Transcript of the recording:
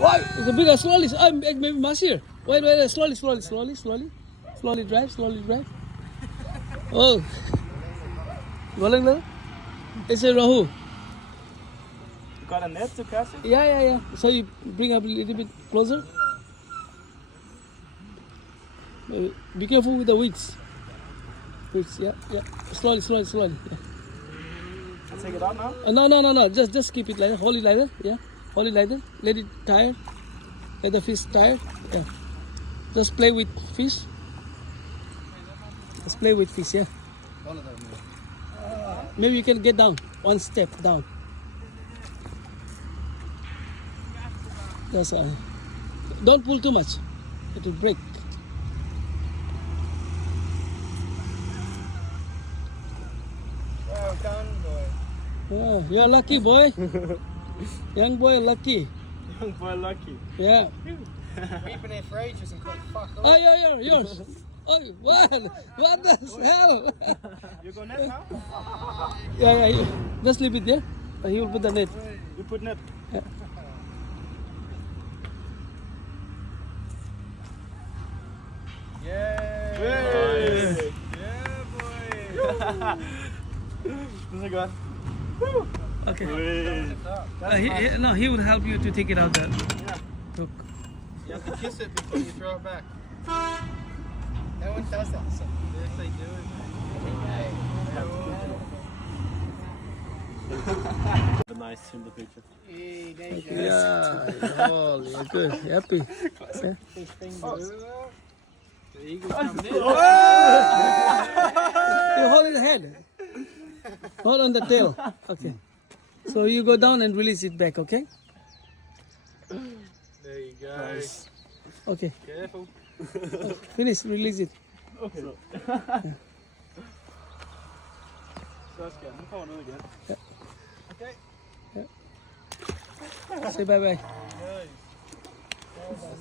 Why? It's a bigger. Slowly. Maybe Masir. Wait. Slowly drive. Oh. Rolling now. It's a Rahu. You got a net to catch it? Yeah. So you bring up a little bit closer. Be careful with the weeds. Yeah. Slowly. Yeah. I'll take it out now? No. Just keep it like that. Hold it like that. Yeah. Hold it like that. Let it tire. Let the fish tire. Yeah. Just play with fish. Yeah. Maybe you can get down. One step down. Just don't pull too much. It will break. Well done, boy. Oh, you're lucky, boy. Young boy, lucky. Young boy lucky. Yeah. We've been here for ages and couldn't fuck off. Oh, yeah, yours. Oh, what? What the hell? You go net now? Yeah. Just leave it there. He will put the net. You put net. Yeah. Yeah. Hey. Yeah, boy. This is good. Okay. Wait. He would help you to take it out there. Yeah. Look. You have to kiss it before you throw it back. No one does that. So if they do it, Nice in the picture. hey, there you go. Yeah. Oh, you're good. Happy. Yeah. Big finger. The eagle's coming in. You hold the head. Hold on the tail. Okay. So you go down and release it back, okay? There you go. Nice. Okay. Careful. Finish. Release it. Okay. So that's good. I'm going on again. Okay. Say bye-bye. Nice.